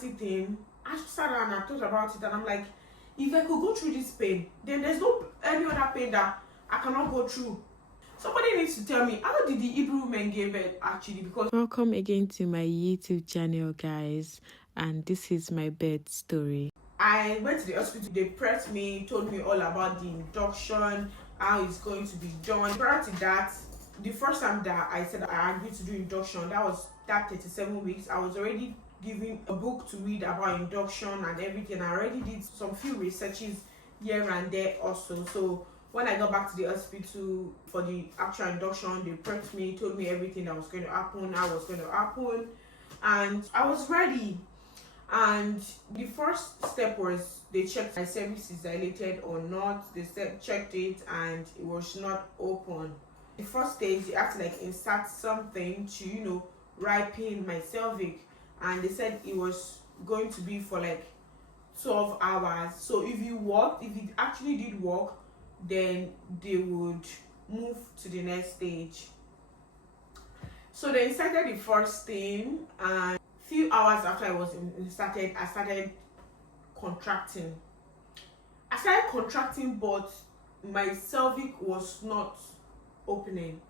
pregnancy thing, I just sat down and I thought about it, and I'm like, if I could go through this pain, then there's no any other pain that I cannot go through. Somebody needs to tell me, how did the Hebrew women give it actually? Because welcome again to my YouTube channel, guys, and this is my birth story. I went to the hospital, they pressed me, told me all about the induction, how it's going to be done. Prior to that, the first time that I said I agreed to do induction, that was that 37 weeks. I was already given a book to read about induction and everything. I already did some few researches here and there also. So when I got back to the hospital for the actual induction, they prepped me, told me everything that was going to happen, how it was going to happen, and I was ready. And the first step was they checked my cervix is dilated or not. They checked it and it was not open. The first stage, they had to like insert something to ripen my cervix, and they said it was going to be for like 12 hours. So if it actually did work, then they would move to the next stage. So they inserted the first thing, and few hours after I was inserted, I started contracting. But my cervix was not opening.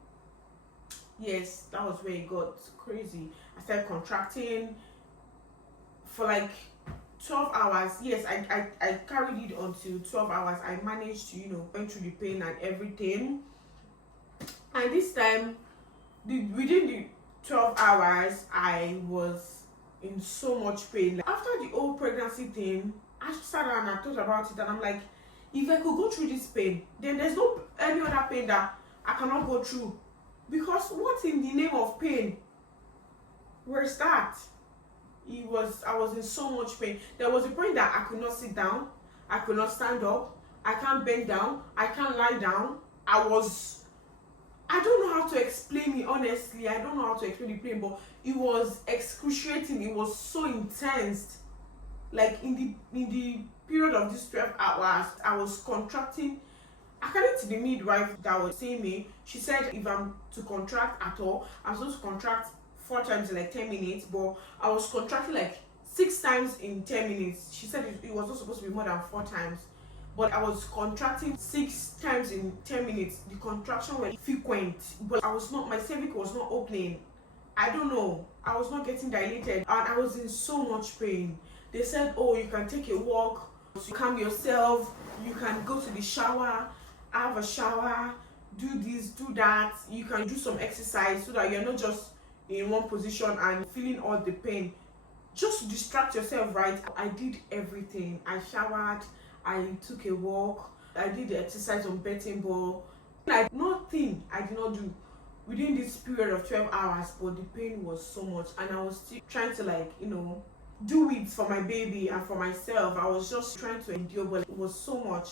Yes, that was where it got crazy. I started contracting for like 12 hours. Yes, I carried it until 12 hours. I managed to went through the pain and everything. And this time, within the 12 hours, I was in so much pain. Like, after the whole pregnancy thing, I just sat down and I thought about it, and I'm like, if I could go through this pain, then there's no any other pain that I cannot go through. Because what in the name of pain? Where's that? I was in so much pain. There was a point that I could not sit down, I could not stand up, I can't bend down, I can't lie down. I don't know how to explain it, honestly. I don't know how to explain the pain, but it was excruciating. It was so intense. Like in the period of these 12 hours, I was contracting. According to the midwife that was seeing me, she said if I'm to contract at all, I'm supposed to contract 4 times in like 10 minutes, but I was contracting like 6 times in 10 minutes. She said it was not supposed to be more than 4 times. But I was contracting 6 times in 10 minutes. The contraction were frequent, but my cervix was not opening. I don't know. I was not getting dilated, and I was in so much pain. They said, oh, you can take a walk, you calm yourself, you can go to the shower, have a shower, do this, do that. You can do some exercise so that you're not just in one position and feeling all the pain. Just to distract yourself, right? I did everything. I showered, I took a walk, I did the exercise on betting ball. Nothing I did not do within this period of 12 hours, but the pain was so much, and I was still trying to do it for my baby and for myself. I was just trying to endure, but it was so much.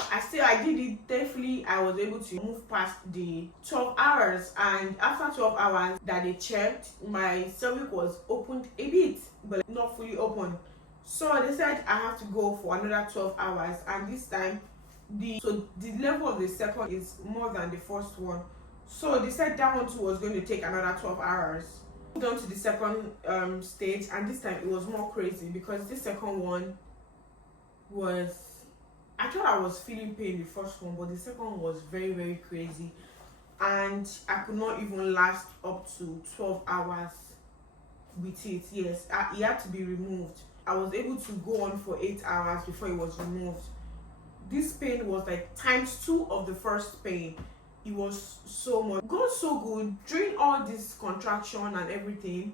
I did it. Thankfully, I was able to move past the 12 hours, and after 12 hours that they checked, my cervix was opened a bit, but not fully open. So they said I have to go for another 12 hours, and this time the level of the second is more than the first one. So they said that one too was going to take another 12 hours. Moved on to the second stage, and this time it was more crazy because this second one was, I thought I was feeling pain the first one, but the second one was very, very crazy, and I could not even last up to 12 hours with it. Yes, it had to be removed. I was able to go on for 8 hours before it was removed. This pain was like ×2 of the first pain. It was so much. Got so good during all this contraction and everything.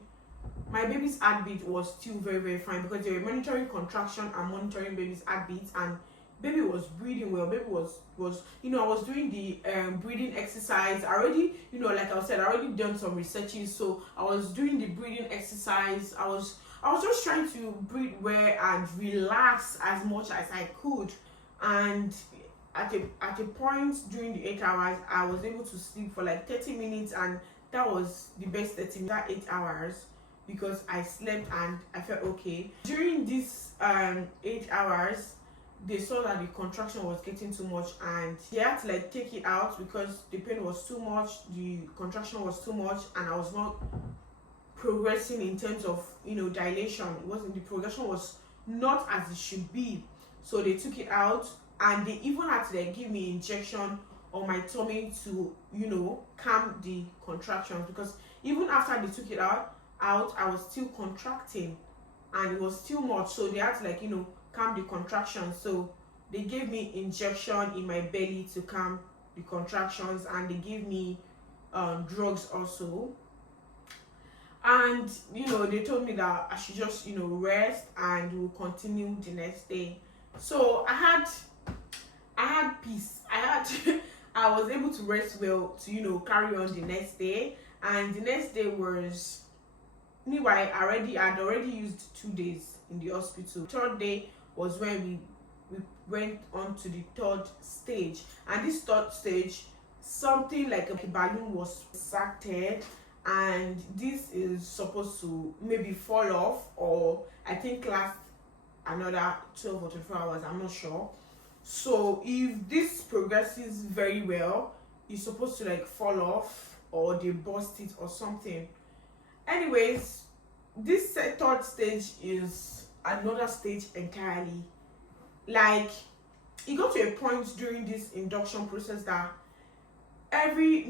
My baby's heartbeat was still very, very fine because they were monitoring contraction and monitoring baby's heartbeat, and baby was breathing well. Baby was I was doing the breathing exercise. I already, like I said, I already done some researches, so I was doing the breathing exercise. I was just trying to breathe well and relax as much as I could. And at a point during the 8 hours, I was able to sleep for like 30 minutes, and that was the best 30 minutes, that 8 hours, because I slept and I felt okay. During this 8 hours, they saw that the contraction was getting too much, and they had to take it out because the pain was too much, the contraction was too much, and I was not progressing in terms of, dilation. It wasn't, the progression was not as it should be. So they took it out, and they even had to like give me injection on my tummy to, calm the contractions, because even after they took it out, I was still contracting, and it was still much. So they had to like, calm the contractions. So they gave me injection in my belly to calm the contractions, and they gave me drugs also. And they told me that I should just rest, and we'll continue the next day. So I had peace. I was able to rest well to carry on the next day. And the next day was, meanwhile, I'd already used 2 days in the hospital. Third day was when we went on to the third stage. And this third stage, something like a balloon was inserted, and this is supposed to maybe fall off, or I think last another 12 or 24 hours, I'm not sure. So if this progresses very well, it's supposed to like fall off, or they burst it or something. Anyways, this third stage is another stage entirely. Like, it got to a point during this induction process that every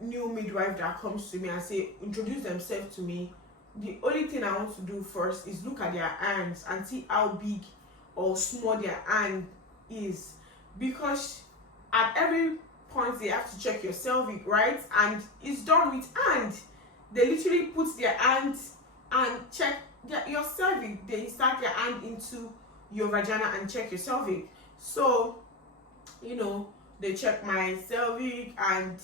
new midwife that comes to me and say introduce themselves to me, the only thing I want to do first is look at their hands and see how big or small their hand is, because at every point they have to check your cervix, right? And it's done with hand. They literally put their hand and check your cervix. They insert their hand into your vagina and check your cervix. So they check my cervix, and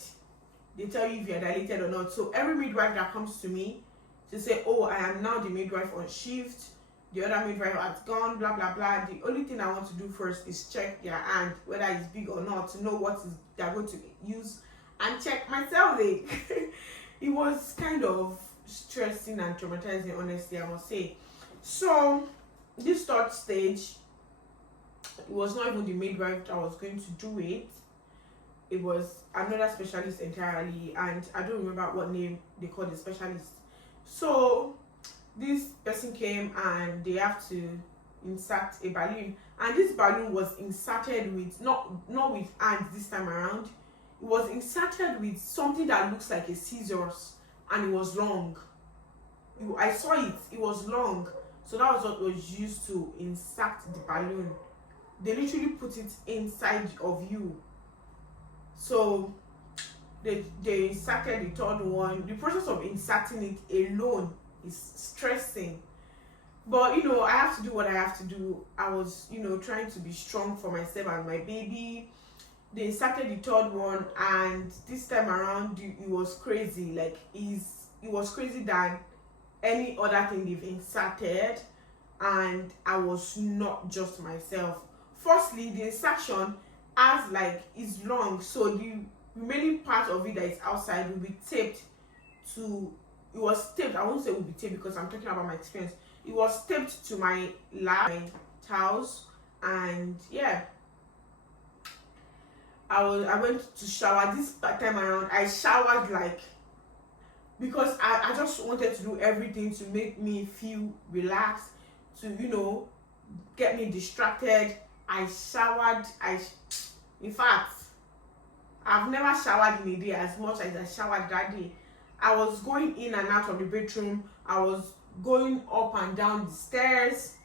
they tell you if you're dilated or not. So every midwife that comes to me to say, oh, I am now the midwife on shift, the other midwife has gone, blah blah blah, the only thing I want to do first is check their hand, whether it's big or not, to know what is they're going to use, and check my cervix. It was kind of stressing and traumatizing, honestly, I must say. So this third stage, it was not even the midwife that was going to do it. It was another specialist entirely, and I don't remember what name they called the specialist. So this person came, and they have to insert a balloon, and this balloon was inserted with not with hands this time around. It was inserted with something that looks like a scissors, and it was long. I saw it. It was long. So that was what was used to insert the balloon. They literally put it inside of you. So they inserted the third one. The process of inserting it alone is stressing. But I have to do what I have to do. I was, trying to be strong for myself and my baby. They inserted the third one, and this time around it was crazy. Like, it was crazy than any other thing they've inserted, and I was not just myself. Firstly, the insertion is long, so the remaining part of it that is outside will be taped to. It was taped. I won't say it will be taped because I'm talking about my experience. It was taped to my lap, my towels, and yeah. I went to shower this time around. I showered because I just wanted to do everything to make me feel relaxed, to get me distracted. I showered. In fact, I've never showered in a day as much as I showered that day. I was going in and out of the bedroom. I was going up and down the stairs.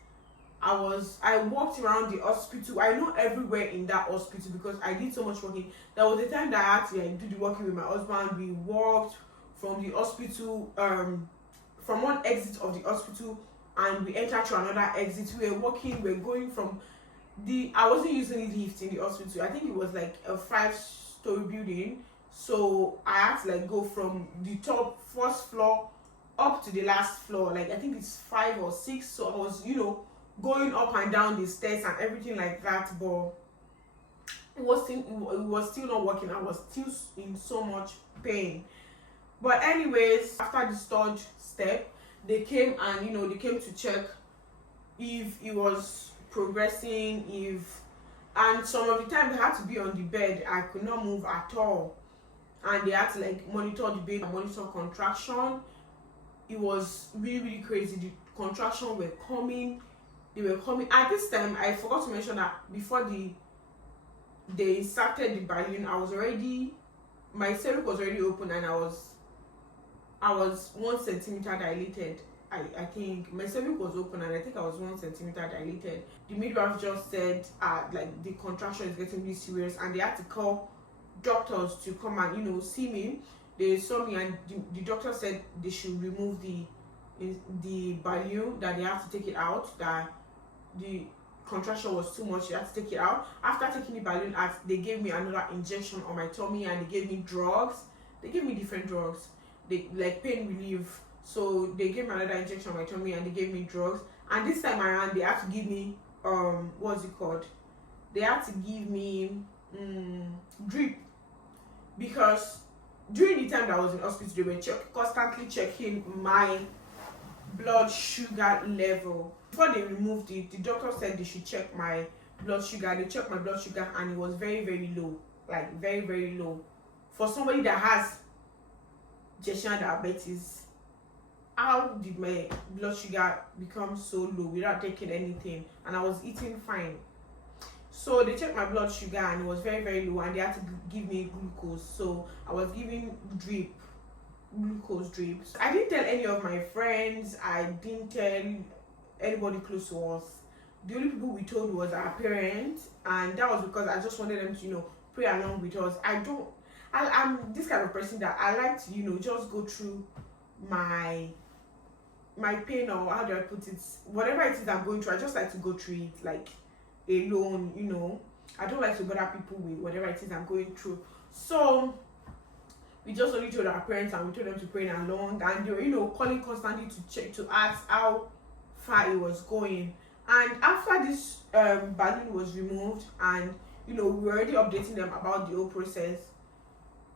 I walked around the hospital. I know everywhere in that hospital because I did so much walking. There was a time that I had to do the walking with my husband. We walked from the hospital, from one exit of the hospital, and we entered through another exit. We were walking. We were going from I wasn't using the lift in the hospital. I think it was like a 5-story building. So I had to go from the top first floor up to the last floor. I think it's 5 or 6. So I was, going up and down the stairs and everything like that. But it was still not working. I was still in so much pain. But anyways, after the third step, they came and they came to check if it was progressing, and some of the time they had to be on the bed. I could not move at all, and they had to monitor the baby, monitor contraction. it was really, really crazy. The contractions were coming. They were coming. At this time, I forgot to mention that before they inserted the balloon, my cervix was already open, and I was 1 centimeter dilated. I think my cervix was open, and I think I was 1 centimeter dilated. The midwife just said, like, the contraction is getting really serious, and they had to call doctors to come and see me. They saw me, and the doctor said they should remove the balloon, that they have to take it out, that the contraction was too much, they had to take it out. After taking the balloon out, they gave me another injection on my tummy, and they gave me drugs. They gave me different drugs, they like pain relief. So they gave me another injection on my tummy, and they gave me drugs. And this time around, they had to give me what's it called? They had to give me drip, because during the time that I was in hospital, they were constantly checking my blood sugar level. Before they removed it, the doctor said they should check my blood sugar. They checked my blood sugar, and it was very, very low, like very, very low. For somebody that has gestational diabetes, how did my blood sugar become so low without taking anything? And I was eating fine. So they checked my blood sugar, and it was very, very low, and they had to give me glucose. So I was given glucose drips. I didn't tell any of my friends. I didn't tell anybody close to us. The only people we told was our parents, and that was because I just wanted them to pray along with us. I'm this kind of person that I like to just go through my pain, or how do I put it, whatever it is I'm going through. I just like to go through it like alone. I don't like to bother people with whatever it is I'm going through. So we just only told our parents, and we told them to pray along, and they were calling constantly to check, to ask how far it was going. And after this balloon was removed, and we were already updating them about the whole process,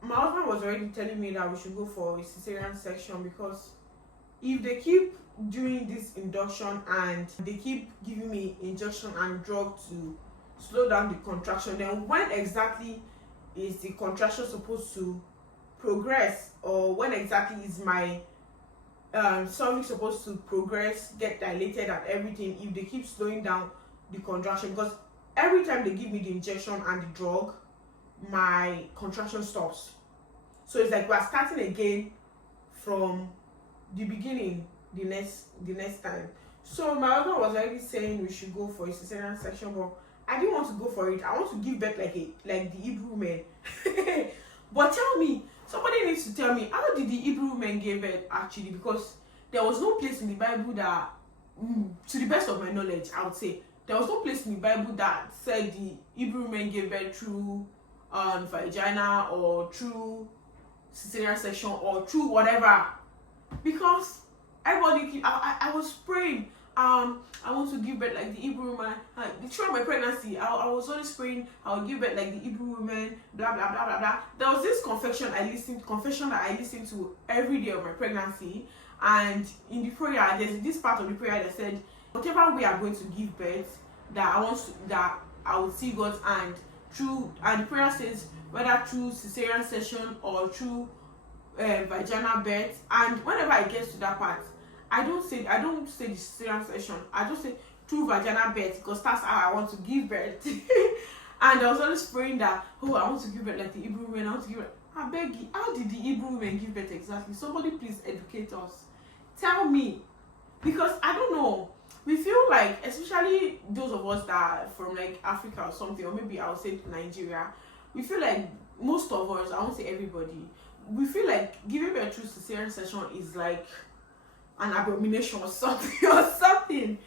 my husband was already telling me that we should go for a cesarean section, because if they keep doing this induction and they keep giving me injection and drug to slow down the contraction, then when exactly is the contraction supposed to progress, or when exactly is my cervix supposed to progress, get dilated and everything, if they keep slowing down the contraction? Because every time they give me the injection and the drug, my contraction stops. So it's like we're starting again from the beginning the next time. So my husband was already saying we should go for a cesarean section, but I didn't want to go for it. I want to give birth like the Hebrew men. But tell me, somebody needs to tell me, how did the Hebrew men give birth actually? Because there was no place in the Bible that, to the best of my knowledge, I would say, there was no place in the Bible that said the Hebrew men gave birth through vagina, or through cesarean section, or through whatever. Because everybody, I was praying, I want to give birth like the Hebrew woman. Throughout my pregnancy, I was always praying I would give birth like the Hebrew woman, blah blah blah blah blah. There was this confession that I listened to every day of my pregnancy, and in the prayer, there's this part of the prayer that said, whatever way I'm going to give birth, that I would see God's hand through, and the prayer says whether through cesarean section or through vaginal birth. And whenever I get to that part, I don't say the cesarean section, I just say through vaginal birth, because that's how I want to give birth. And I was always praying that, I want to give birth like the Hebrew women. I want to give birth. I beg you, how did the Hebrew women give birth exactly? Somebody please educate us, tell me, because I don't know. We feel like, especially those of us that are from like Africa or something, or maybe I'll say Nigeria, we feel like most of us, I won't say everybody, we feel like giving birth through cesarean section is like an abomination or something.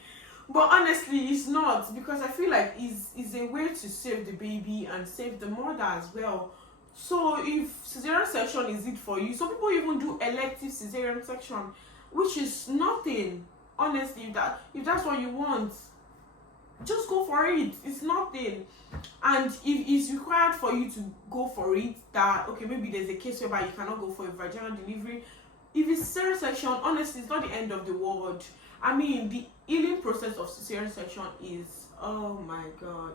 But honestly, it's not, because I feel like it's a way to save the baby and save the mother as well. So if cesarean section is it for you, some people even do elective cesarean section, which is nothing. Honestly, if that's what you want, just go for it. It's nothing. And if it's required for you to go for it, that okay, maybe there's a case whereby you cannot go for a vaginal delivery, if it's cesarean section, honestly, it's not the end of the world. I mean, the healing process of cesarean section is, oh my god.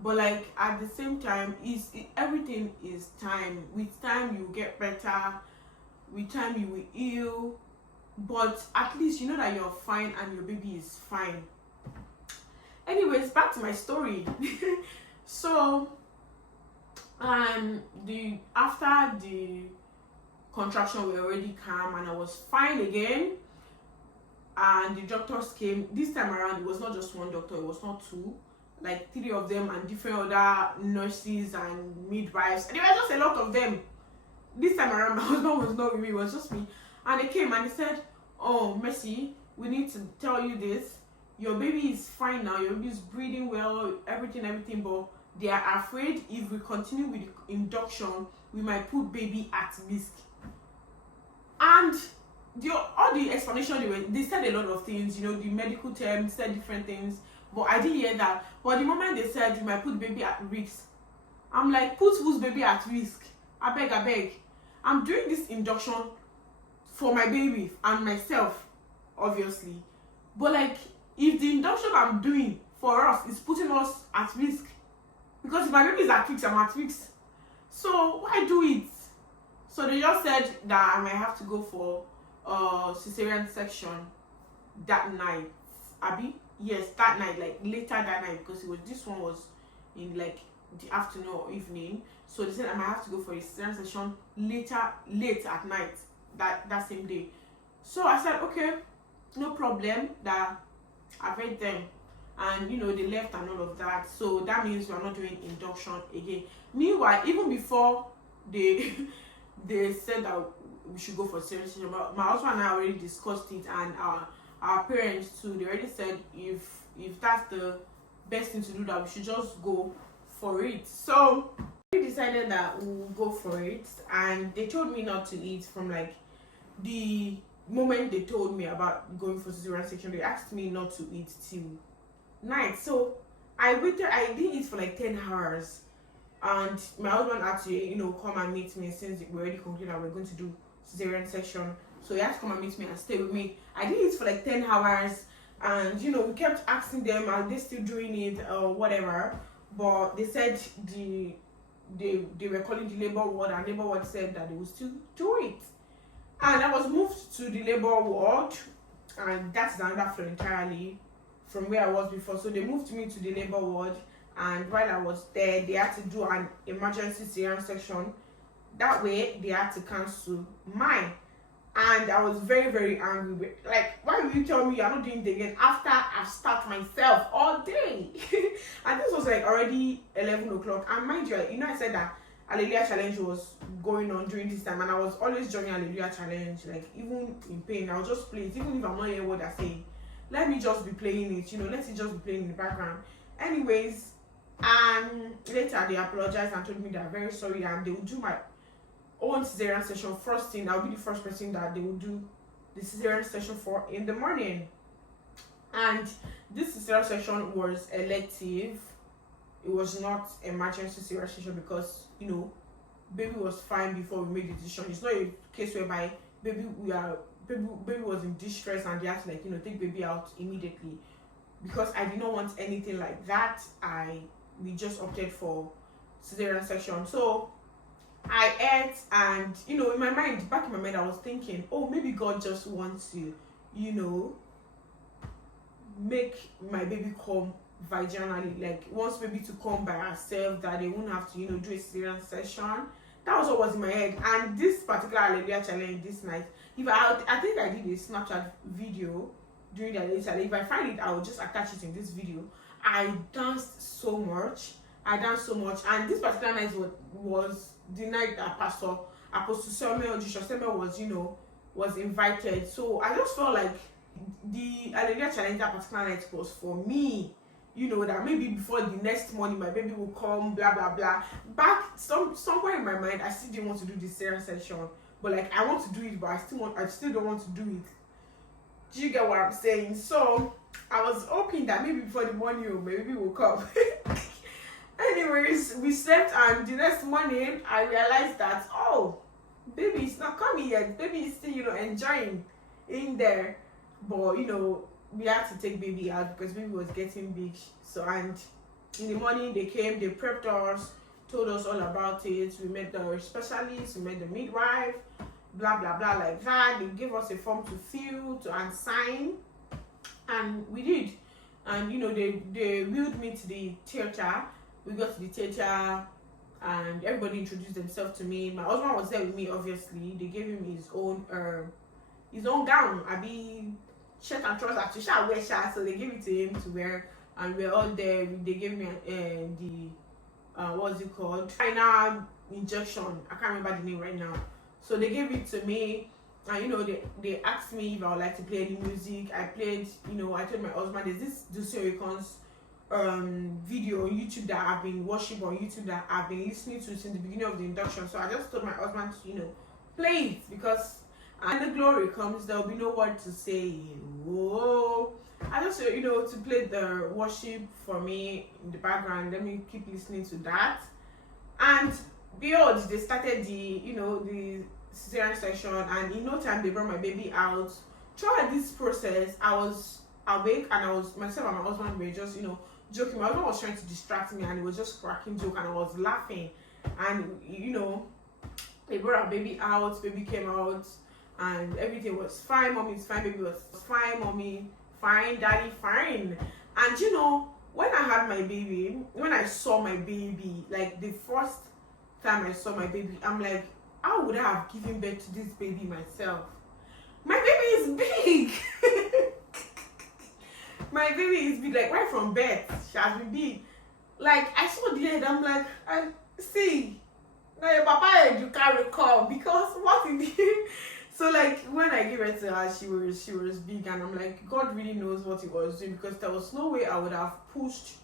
But like at the same time, everything is time. With time you get better, with time you will heal. but at least you know that you're fine and your baby is fine. Anyways, back to my story. So the after the contraction were already calm and I was fine again, and the doctors came. This time around it was not just one doctor, it was not two, like 3 of them, and different other nurses and midwives, and there were just a lot of them. This time around my husband was not with me, it was just me. And they came and they said, oh Mercy, we need to tell you this, your baby is fine now, your baby is breathing well, everything, but they are afraid if we continue with the induction we might put baby at risk. And all the explanation they said a lot of things, you know, the medical terms said different things, but I didn't hear that. But the moment they said we might put baby at risk, I'm like, put whose baby at risk? I beg. I'm doing this induction for my baby and myself, obviously. But like, if the induction I'm doing for us is putting us at risk, because if my baby is at risk, I'm at risk. So why do it? So they just said that I might have to go for cesarean section that night. Abby? Yes, that night, like later that night, because this one was in like the afternoon or evening. So they said I might have to go for a cesarean section late at night that same day. So I said okay, no problem, that I've read them, and you know they left and all of that. So that means we're not doing induction again. Meanwhile, even before they said that we should go for cesarean section, my husband and I already discussed it, and our parents too, they already said if that's the best thing to do, that we should just go for it. So we decided that we'll go for it, and they told me not to eat from like the moment they told me about going for cesarean section. They asked me not to eat till night. So I waited, I didn't eat for like 10 hours, and my husband had to, you know, come and meet me since we already concluded that we're going to do cesarean section. So he had to come and meet me and stay with me. I didn't eat for like 10 hours, and you know, we kept asking them, are they still doing it or whatever, but they said they were calling the labor ward, and labor ward said that they would still do it. And I was moved to the labor ward, and that's another floor entirely from where I was before. So they moved me to the labor ward, and while I was there, they had to do an emergency cesarean section. That way they had to cancel mine. And I was very, very angry. Like, why will you tell me you're not doing it again after I've started myself all day? And this was like already 11 o'clock. And mind you, you know, I said that Hallelujah Challenge was going on during this time, and I was always joining Hallelujah Challenge. Like, even in pain, I'll just play it, even if I'm not hearing what they're saying. Let me just be playing it, you know, let it just be playing in the background. Anyways, and later they apologized and told me they're very sorry, and they would do my own cesarean session first thing. I'll be the first person that they will do the cesarean session for in the morning. And this cesarean session was elective. It was not emergency cesarean session because, you know, baby was fine before we made the decision. It's not a case whereby baby was in distress and they had to, like, you know, take baby out immediately. Because I did not want anything like that, we just opted for cesarean section. So I ate, and you know, back in my mind I was thinking, oh, maybe God just wants to, you know, make my baby come vaginally, like wants baby to come by herself, that they won't have to, you know, do a cesarean session. That was what was in my head. And this particular Hallelujah Challenge this night, I think I did a Snapchat video during the Hallelujah Challenge. If I find it, I will just attach it in this video. I danced so much, and this particular night was the night that Apostle Samuel was, you know, was invited. So I just felt like the Hallelujah Challenge that particular night was for me, you know, that maybe before the next morning my baby will come, blah blah blah. Back somewhere in my mind, I still didn't want to do this cesarean session, but like I want to do it, but I still don't want to do it. Do you get what I'm saying? So I was hoping that maybe before the morning my baby will come. Anyways, we slept, and the next morning I realized that, oh, baby is not coming yet. Baby is still, you know, enjoying in there. But you know, we had to take baby out because baby was getting big. So, and in the morning they came, they prepped us, told us all about it. We met the specialist, we met the midwife, blah blah blah like that. They gave us a form to fill and sign, and we did. And they wheeled me to the theater. We got to the theater, and everybody introduced themselves to me. My husband was there with me, obviously. They gave him his own gown, shirt and trousers to shall wear shirt, so they gave it to him to wear, and we're all there. They gave me the what's it called, final injection. I can't remember the name right now. So they gave it to me, and they asked me if I would like to play any music. I played. I told my husband, there's this Cesarean video on YouTube that I've been watching on YouTube that I've been listening to since the beginning of the induction. So I just told my husband to play it, because when the glory comes, there'll be no word to say. Whoa! I just to play the worship for me in the background. Let me keep listening to that. And behold, they started the Cesarean section, and in no time they brought my baby out. Throughout this process, I was awake, and I was myself and my husband were just joking. My husband was trying to distract me, and he was just cracking joke, and I was laughing. And they brought our baby out. Baby came out, and everything was fine. Mommy is fine. Baby was fine. Mommy fine. Daddy fine. And when I had my baby, when I saw my baby, like the first time I saw my baby, I'm like, how would I have given birth to this baby myself? My baby is big. My baby is big, like right from birth. She has been big. Like I saw the head, I'm like, I see. Now your papa head you can't recall, because what did he? So like when I gave birth to her, she was big, and I'm like, God really knows what he was doing, because there was no way I would have pushed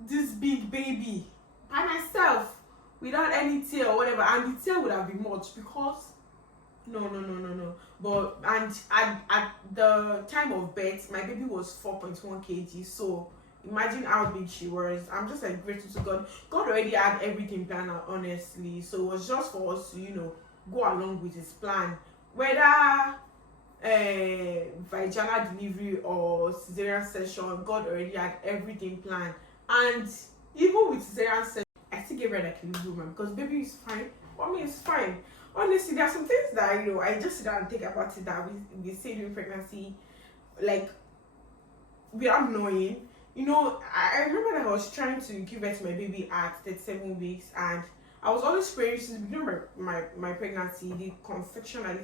this big baby by myself without any tail or whatever, and the tail would have been much, because no. But and at the time of birth, my baby was 4.1 kg. So imagine how big she was. I'm just like grateful to God. God already had everything planned out, honestly. So it was just for us to go along with his plan, whether vaginal delivery or cesarean section. God already had everything planned, and even with cesarean section, I still gave her like a little woman, because baby is fine. Mommy is fine. Honestly, there are some things that I just sit down and think about it, that we say during pregnancy, like without knowing. I remember that I was trying to give birth to my baby at 37 weeks, and I was always praying since the beginning of my pregnancy. The confession I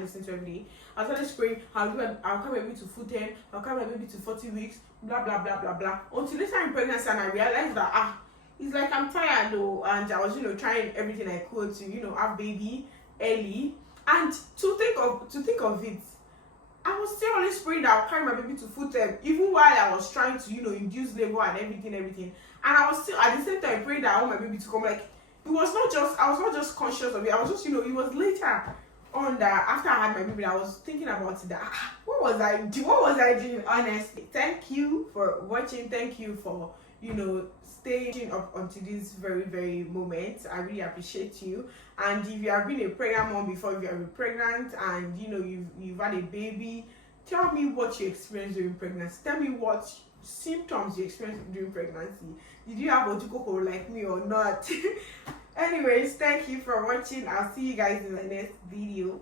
listened to every day, I was always praying, I'll carry my baby to full term, I'll carry my baby to 40 weeks, blah blah blah blah blah. Until later in pregnancy, and I realized that it's like I'm tired though, and I was trying everything I could to have baby early. And to think of it, I was still always praying that I'll carry my baby to full term, even while I was trying to induce labor and everything. And I was still at the same time praying that I want my baby to come. Like I was not just conscious of it. I was just it was later on that after I had my baby, I was thinking about it, that what was I doing? Honestly, thank you for watching. Thank you for staying up until this very, very moment. I really appreciate you. And if you have been a pregnant mom before, if you are pregnant and you've had a baby, tell me what you experienced during pregnancy. Tell me what symptoms you experienced during pregnancy. Did you have otukoko like me or not? Anyways, thank you for watching. I'll see you guys in the next video.